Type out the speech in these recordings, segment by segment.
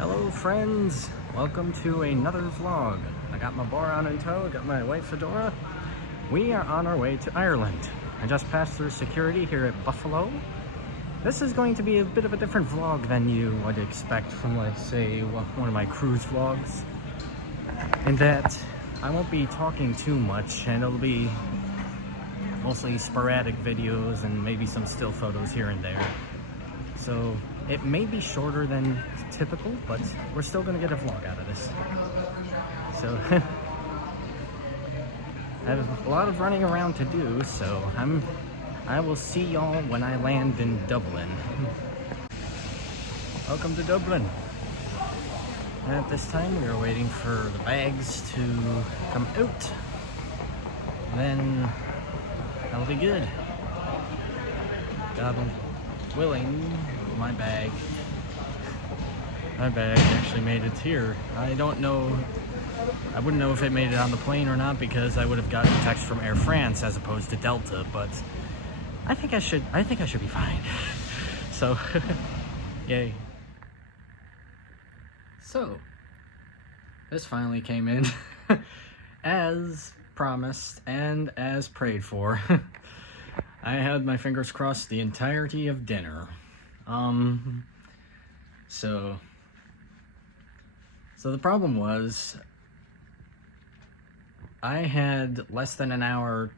Hello friends, welcome to another vlog. I got my Boron in tow, I got my white fedora. We are on our way to Ireland. I just passed through security here at Buffalo. This is going to be a bit of a different vlog than you would expect from, like, say, one of my cruise vlogs. In that I won't be talking too much, and it'll be mostly sporadic videos and maybe some still photos here and there. So it may be shorter than typical, but we're still gonna get a vlog out of this. So I have a lot of running around to do, so I will see y'all when I land in Dublin. Welcome to Dublin. And at this time we are waiting for the bags to come out. Then that'll be good. God willing, my bag actually made it here. I don't know, I wouldn't know if it made it on the plane or not, because I would have gotten a text from Air France as opposed to Delta, but I think I should be fine. So yay. So this finally came in as promised and as prayed for. I had my fingers crossed the entirety of dinner. So the problem was, I had less than an hour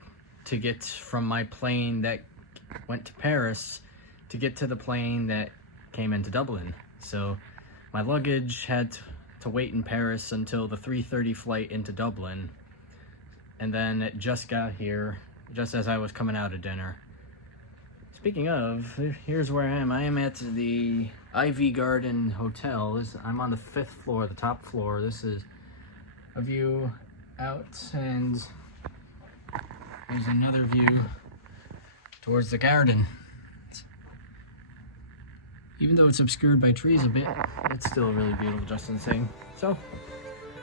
to get from my plane that went to Paris to get to the plane that came into Dublin. So my luggage had to wait in Paris until the 3:30 flight into Dublin, and then it just got here just as I was coming out of dinner. Speaking of, here's where I am. I am at the Ivy Garden Hotel. I'm on the 5th floor, the top floor. This is a view out, and there's another view towards the garden. Even though it's obscured by trees a bit, it's still really beautiful just the same. So,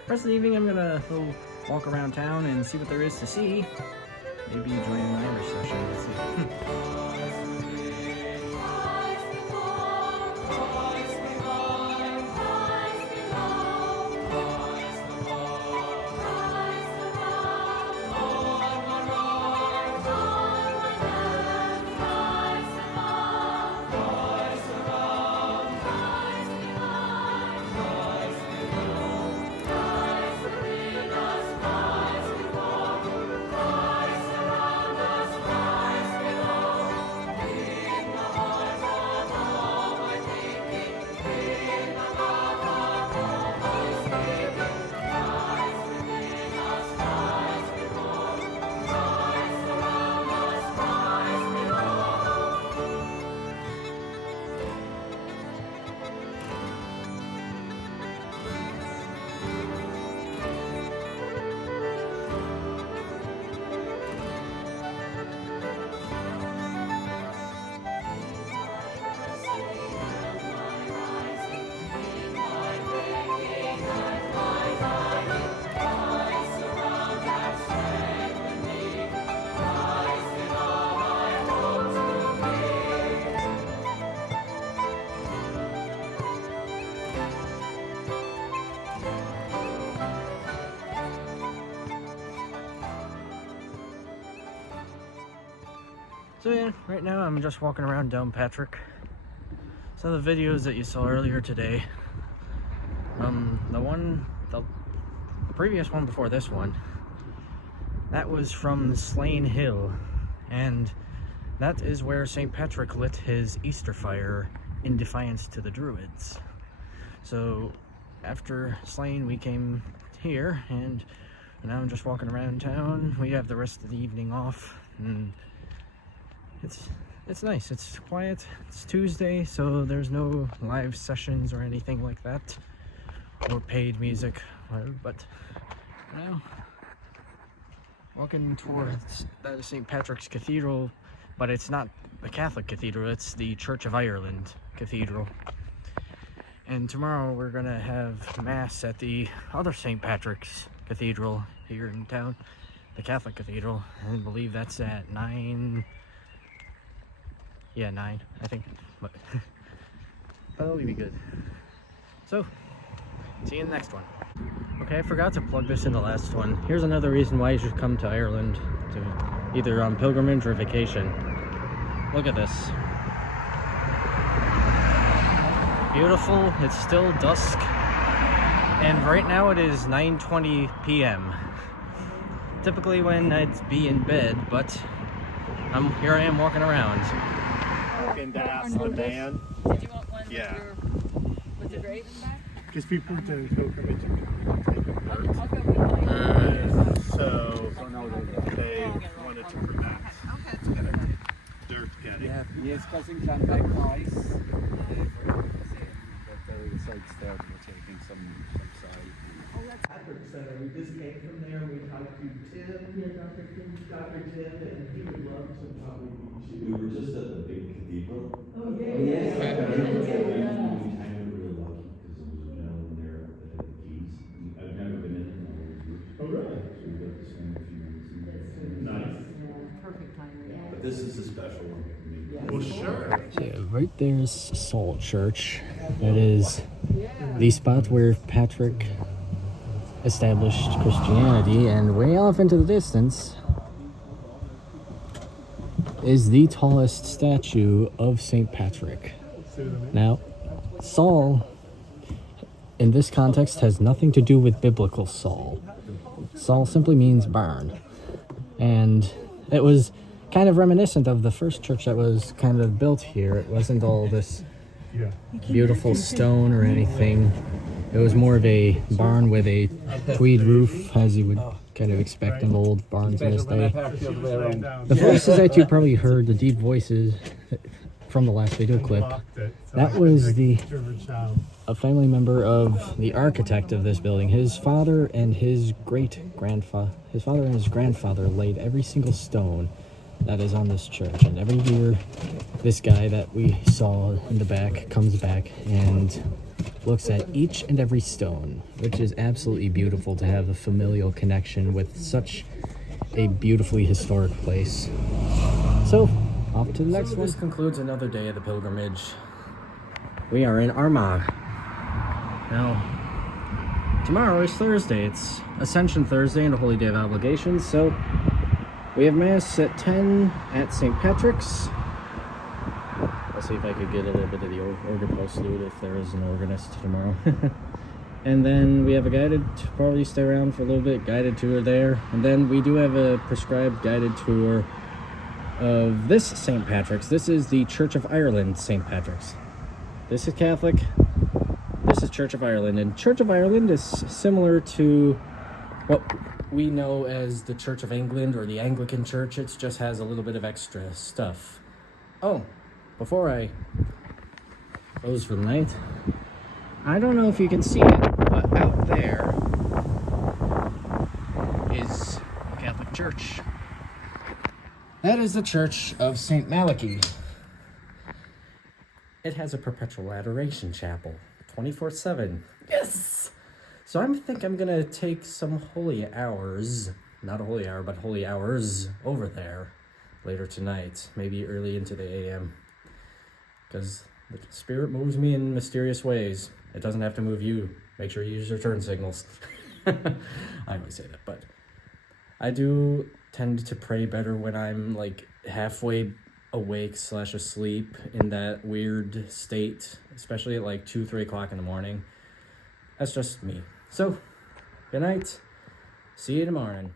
the rest of the evening I'm gonna go walk around town and see what there is to see. Maybe join an Irish session, we'll see. So yeah, right now I'm just walking around Downpatrick. So the videos that you saw earlier today, the previous one before this one, that was from Slane Hill, and that is where St. Patrick lit his Easter fire in defiance to the Druids. So after Slane we came here, and now I'm just walking around town. We have the rest of the evening off, and it's nice, it's quiet, it's Tuesday, so there's no live sessions or anything like that, or paid music, but now, walking towards St. Patrick's Cathedral, but it's not the Catholic Cathedral, it's the Church of Ireland Cathedral. And tomorrow we're gonna have Mass at the other St. Patrick's Cathedral here in town, the Catholic Cathedral, and I believe that's at 9. Yeah, 9, I think, but that'll be good. So, See you in the next one. Okay, I forgot to plug this in the last one. Here's another reason why you should come to Ireland, to either on pilgrimage or vacation. Look at this. Beautiful. It's still dusk. And right now it is 9:20 p.m. Typically when I'd be in bed, but here I am walking around. And to ask the man. Did you want one with the grave in back? Because people are doing pilgrimage and take a boat. I'll go with you. So they wanted to prevent dirt getting. Yeah, yes, because in Clonback Price, there are sites there that we're taking some side. Patrick Center. We just came from there. We talked to Tim. Yeah, Dr. Tim, and he would love to probably meet you. We were just at the big cathedral. Oh, yeah. We kind of really lucky because there was a gentleman there that had the keys. I've never been in it. Oh, really? So we got to spend a few minutes in there. Nice. Perfect timing. But this is a special one for me. Well, sure. Yeah, right there's Salt Church. That is the spot where Patrick established Christianity, and way off into the distance is the tallest statue of St. Patrick. Now, Saul, in this context, has nothing to do with biblical Saul. Saul simply means barn. And it was kind of reminiscent of the first church that was kind of built here. It wasn't all this beautiful stone or anything. It was more of a barn with a tweed roof, as you would kind of expect in old barns in this day. The voices that you probably heard, the deep voices from the last video clip, that was a family member of the architect of this building. His father and his grandfather laid every single stone that is on this church, and every year this guy that we saw in the back comes back and looks at each and every stone, which is absolutely beautiful to have a familial connection with such a beautifully historic place. So, off to the next one. This concludes another day of the pilgrimage. We are in Armagh. Now, tomorrow is Thursday. It's Ascension Thursday and a holy day of obligations, so we have Mass at 10 at St. Patrick's. I'll see if I could get a little bit of the organ postlude if there is an organist tomorrow. And then we have a guided, probably stay around for a little bit, guided tour there. And then we do have a prescribed guided tour of this St. Patrick's. This is the Church of Ireland St. Patrick's. This is Catholic. This is Church of Ireland. And Church of Ireland is similar to what we know as the Church of England or the Anglican Church. It just has a little bit of extra stuff. Oh, before I close for the night, I don't know if you can see it, but out there is the Catholic Church. That is the Church of St. Malachy. It has a perpetual adoration chapel, 24/7. Yes! So I think I'm gonna take some holy hours, not a holy hour, but holy hours over there later tonight, maybe early into the AM. Because the Spirit moves me in mysterious ways. It doesn't have to move you. Make sure you use your turn signals. I always say that, but I do tend to pray better when I'm like halfway awake / asleep in that weird state, especially at like 2-3 o'clock in the morning. That's just me. So, good night. See you tomorrow.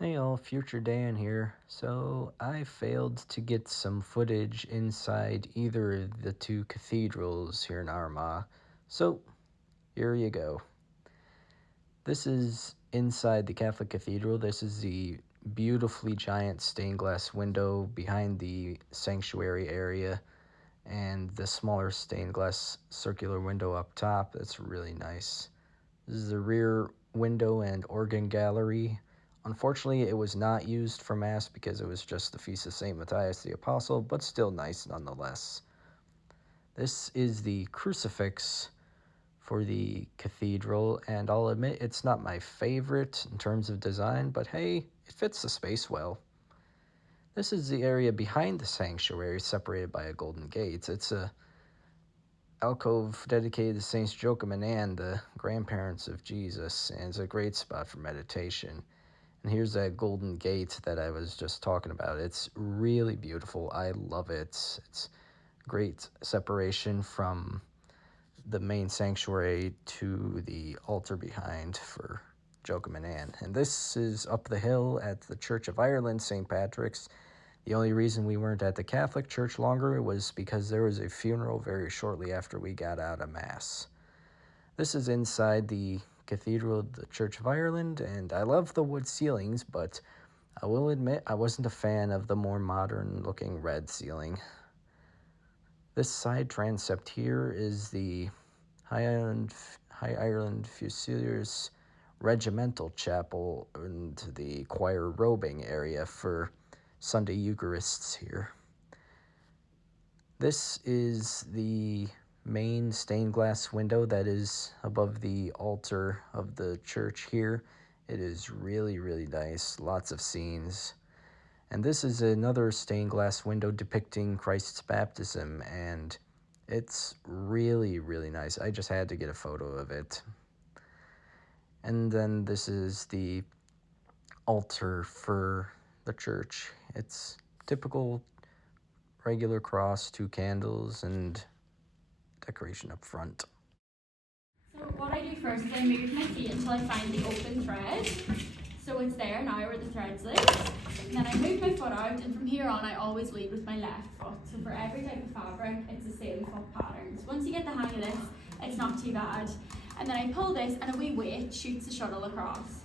Hey all, Future Dan here. So I failed to get some footage inside either of the two cathedrals here in Armagh. So here you go. This is inside the Catholic Cathedral. This is the beautifully giant stained glass window behind the sanctuary area, and the smaller stained glass circular window up top. That's really nice. This is the rear window and organ gallery. Unfortunately, it was not used for Mass because it was just the Feast of St. Matthias the Apostle, but still nice nonetheless. This is the crucifix for the cathedral, and I'll admit it's not my favorite in terms of design, but hey, it fits the space well. This is the area behind the sanctuary, separated by a golden gate. It's a alcove dedicated to Saints Joachim and Anne, the grandparents of Jesus, and it's a great spot for meditation. And here's that golden gate that I was just talking about. It's really beautiful. I love it. It's great separation from the main sanctuary to the altar behind for Joachim and Anne. And this is up the hill at the Church of Ireland, St. Patrick's. The only reason we weren't at the Catholic Church longer was because there was a funeral very shortly after we got out of Mass. This is inside the Cathedral of the Church of Ireland, and I love the wood ceilings, but I will admit I wasn't a fan of the more modern-looking red ceiling. This side transept here is the High Ireland Fusiliers Regimental Chapel and the choir robing area for Sunday Eucharists here. This is the main stained glass window that is above the altar of the church here. It is really, really nice. Lots of scenes. And this is another stained glass window depicting Christ's baptism, and it's really, really nice. I just had to get a photo of it. And then this is the altar for the church. It's typical regular cross, 2 candles, and decoration up front. So what I do first is I move my feet until I find the open thread. So it's there now where the thread's loose. And then I move my foot out, and from here on I always lead with my left foot. So for every type of fabric, it's the same foot patterns. Once you get the hang of this, it's not too bad. And then I pull this, and a wee weight shoots the shuttle across.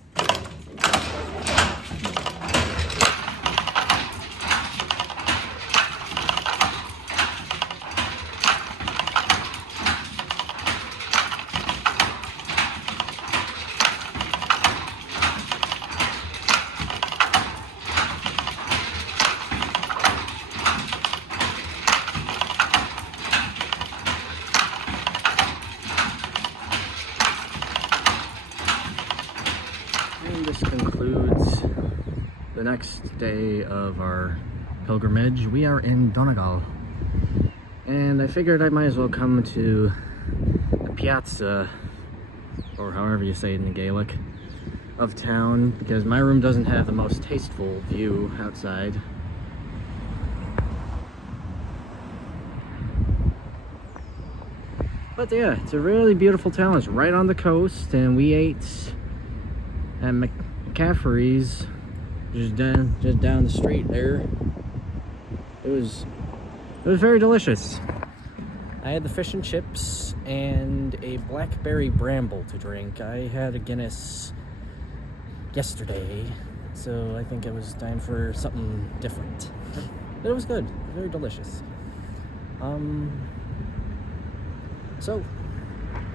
And this concludes the next day of our pilgrimage. We are in Donegal, and I figured I might as well come to the piazza, or however you say it in Gaelic, of town, because my room doesn't have the most tasteful view outside. But yeah, it's a really beautiful town. It's right on the coast, and we ate at McCaffrey's just down the street there. It was very delicious. I had the fish and chips and a blackberry bramble to drink. I had a Guinness yesterday, so I think it was time for something different. But it was good, very delicious. So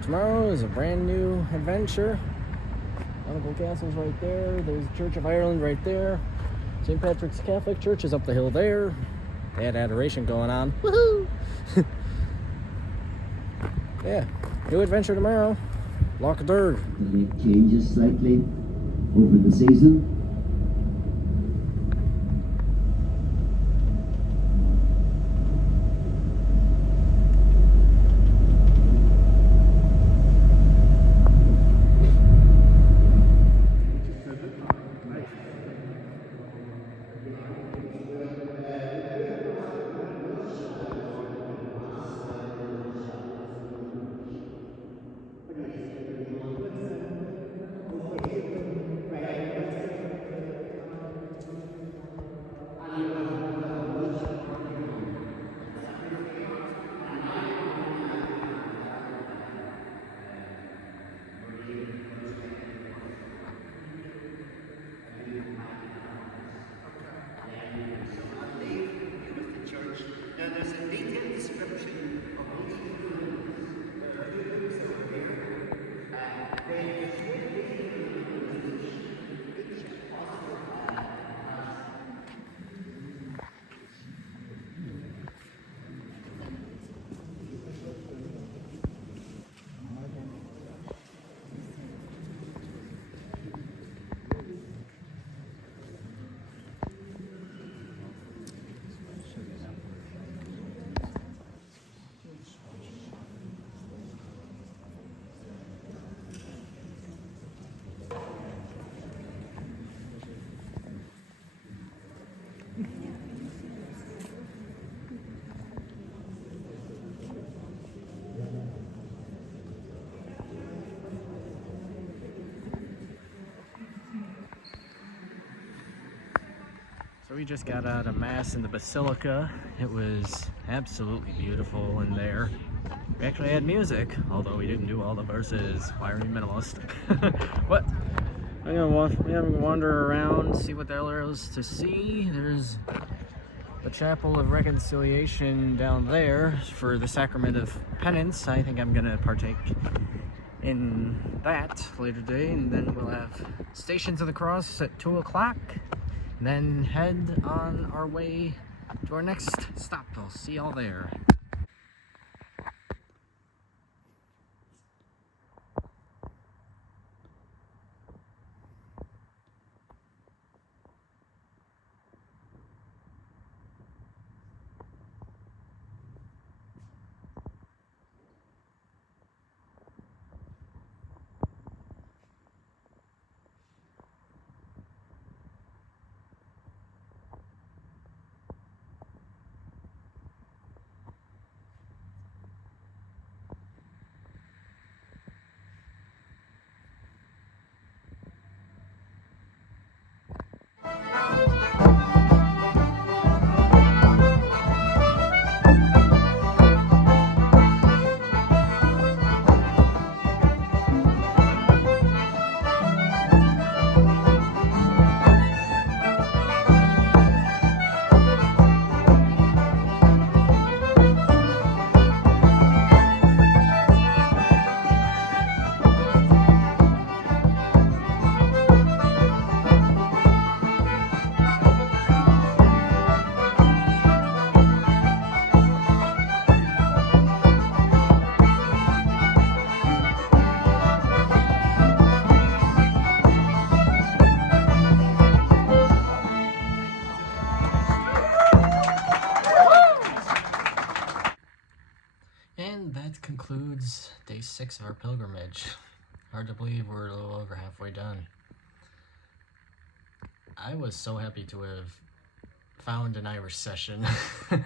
tomorrow is a brand new adventure. Donegal Castle's right there. There's the Church of Ireland right there. St. Patrick's Catholic Church is up the hill there. They had adoration going on. Woohoo! Yeah, new adventure tomorrow. Loch Derg. It changes slightly over the season. So we just got out of Mass in the Basilica. It was absolutely beautiful in there. We actually had music, although we didn't do all the verses. Why are we minimalist? But I'm gonna wander around, see what there is to see. There's the Chapel of Reconciliation down there for the Sacrament of Penance. I think I'm gonna partake in that later today, and then we'll have Stations of the Cross at 2 o'clock, and then head on our way to our next stop. I'll see y'all there. And that concludes day 6 of our pilgrimage. Hard to believe we're a little over halfway done. I was so happy to have found an Irish session. I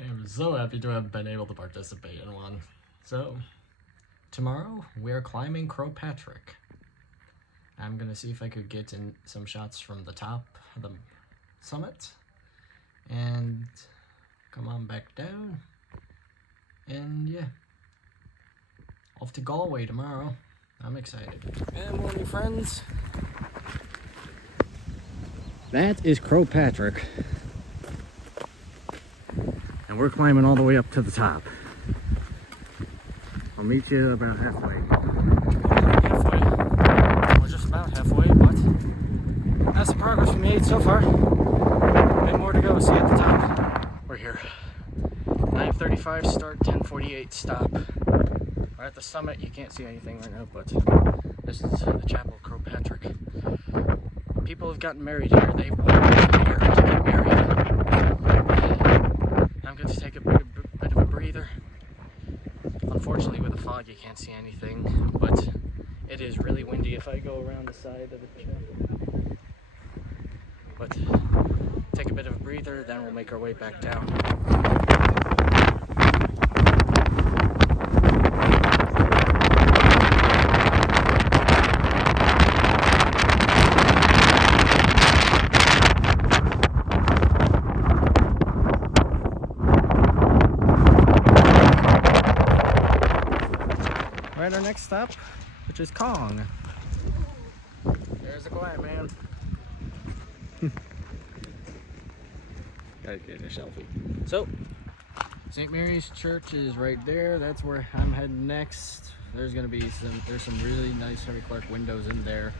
am so happy to have been able to participate in one. So, tomorrow we are climbing Croagh Patrick. I'm gonna see if I could get in some shots from the top of the summit and come on back down. And yeah, off to Galway tomorrow. I'm excited. Good morning, friends. That is Croagh Patrick. And we're climbing all the way up to the top. I'll meet you about halfway. We're just about halfway, but that's the progress we made so far. A bit more to go. See you at the top. We're here. 9:35 start, 10:48 stop. We're at the summit. You can't see anything right now, but this is the Chapel of Croagh Patrick. People have gotten married here. They've walked here to get married. I'm going to take a bit of a breather. Unfortunately, with the fog, you can't see anything, but it is really windy if I go around the side of the chapel. But take a bit of a breather, then we'll make our way back down. We're at our next stop, which is Kong. There's a quiet man. Gotta get a selfie. So, St. Mary's Church is right there. That's where I'm heading next. There's some really nice Henry Clark windows in there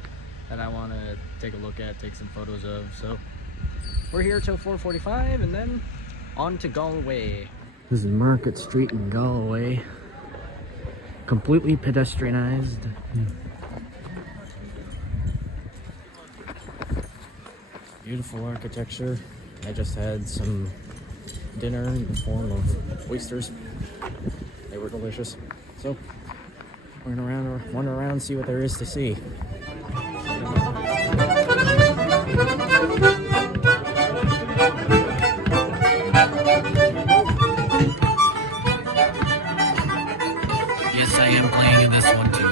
that I want to take a look at, take some photos of. So, we're here till 4:45, and then on to Galway. This is Market Street in Galway. Completely pedestrianized. Beautiful architecture. I just had some dinner in the form of oysters. They were delicious. So we're gonna wander around, see what there is to see. Yes, I am playing in this one too.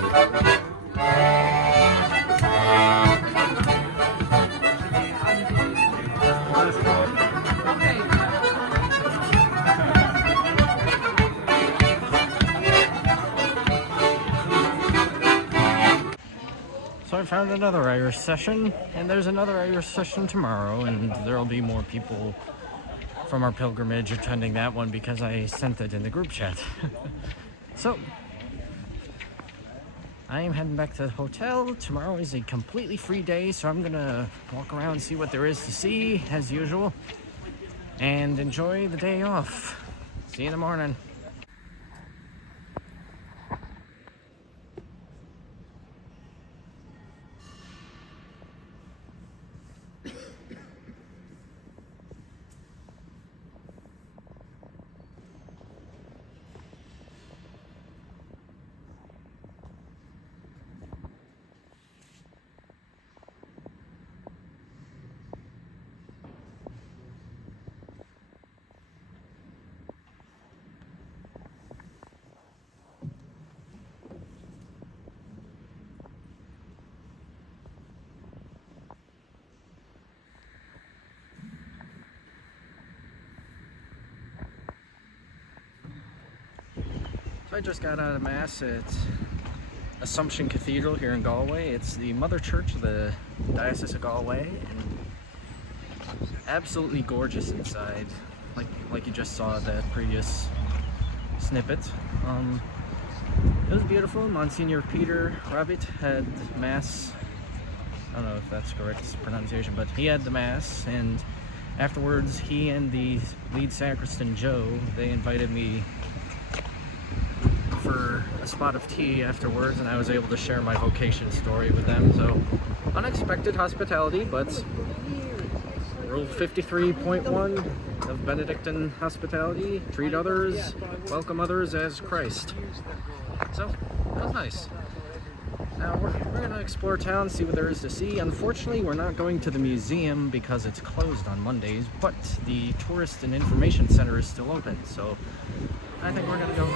I found another Irish session, and there's another Irish session tomorrow, and there'll be more people from our pilgrimage attending that one because I sent it in the group chat. So, I am heading back to the hotel. Tomorrow is a completely free day, so I'm gonna walk around and see what there is to see, as usual, and enjoy the day off. See you in the morning. I just got out of Mass at Assumption Cathedral here in Galway. It's the mother church of the Diocese of Galway, and absolutely gorgeous inside, like you just saw that previous snippet. It was beautiful. Monsignor Peter Rabbit had Mass. I don't know if that's correct pronunciation, but he had the Mass, and afterwards he and the lead sacristan Joe, they invited me for a spot of tea afterwards, and I was able to share my vocation story with them. So unexpected hospitality, but rule 53.1 of Benedictine hospitality: treat others, welcome others as Christ. So that was nice. Now we're gonna explore town, see what there is to see. Unfortunately, we're not going to the museum because it's closed on Mondays, but the tourist and information center is still open, so I think we're gonna go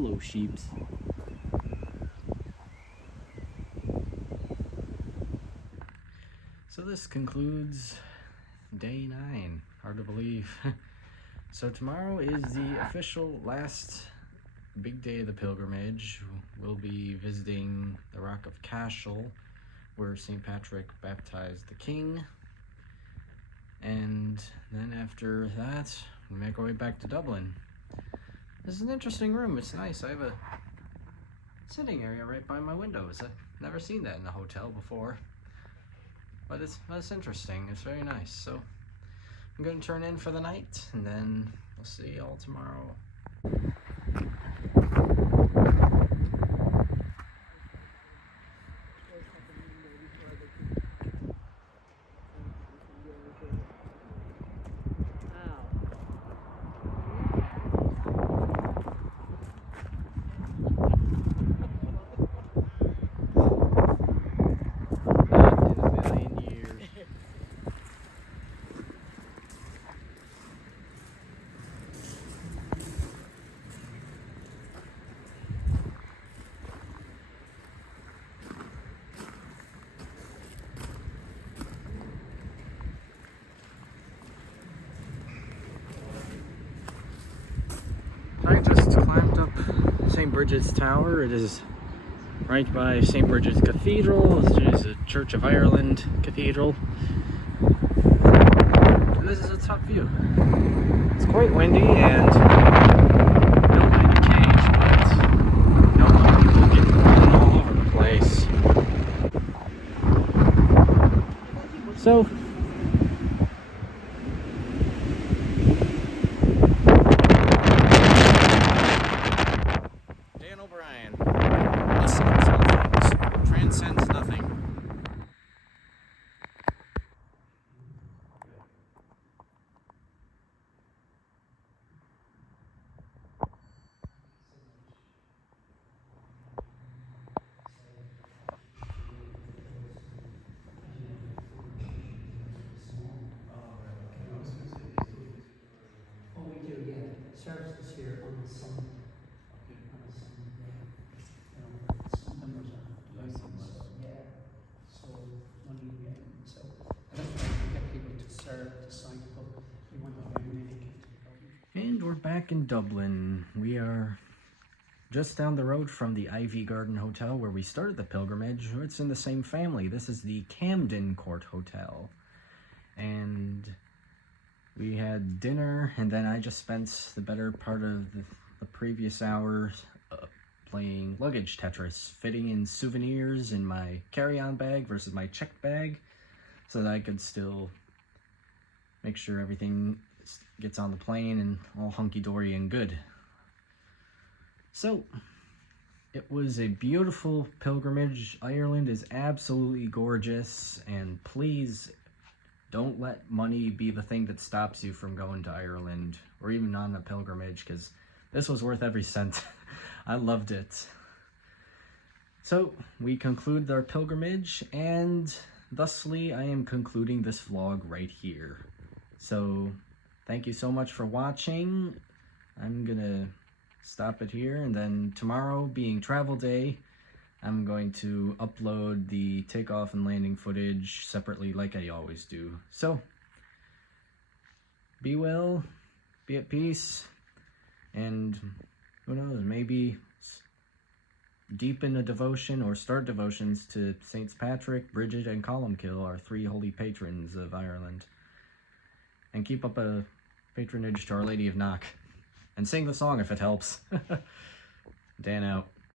Hello, sheeps. So this concludes day 9. Hard to believe. So tomorrow is the official last big day of the pilgrimage. We'll be visiting the Rock of Cashel, where St. Patrick baptized the king. And then after that, we make our way back to Dublin. This is an interesting room. It's nice. I have a sitting area right by my windows. I've never seen that in a hotel before. But it's interesting. It's very nice. So I'm going to turn in for the night, and then we'll see y'all tomorrow. I just climbed up St. Bridget's Tower. It is right by St. Bridget's Cathedral. This is a Church of Ireland cathedral. And this is a top view. It's quite windy and don't mind the cage, but don't want people getting blown all over the place. So, Dan O'Brien, essence of things, transcends nothing. Oh, we do, yeah. Services here on a Sunday. On a Sunday, yeah. You know, some members are. Yeah. So, money, so that's why we get people to serve, to sign up. We want to make it. And we're back in Dublin. We are just down the road from the Ivy Garden Hotel where we started the pilgrimage. It's in the same family. This is the Camden Court Hotel. And we had dinner, and then I just spent the better part of the previous hours playing luggage Tetris, fitting in souvenirs in my carry-on bag versus my checked bag, so that I could still make sure everything gets on the plane and all hunky-dory and good. So, it was a beautiful pilgrimage. Ireland is absolutely gorgeous, and please don't let money be the thing that stops you from going to Ireland or even on a pilgrimage, because this was worth every cent. I loved it. So we conclude our pilgrimage, and thusly I am concluding this vlog right here. So thank you so much for watching. I'm gonna stop it here, and then tomorrow, being travel day, I'm going to upload the takeoff and landing footage separately like I always do. So, be well, be at peace, and who knows, maybe deepen a devotion or start devotions to Saints Patrick, Bridget, and Columkill, our three holy patrons of Ireland. And keep up a patronage to Our Lady of Knock. And sing the song if it helps. Dan out.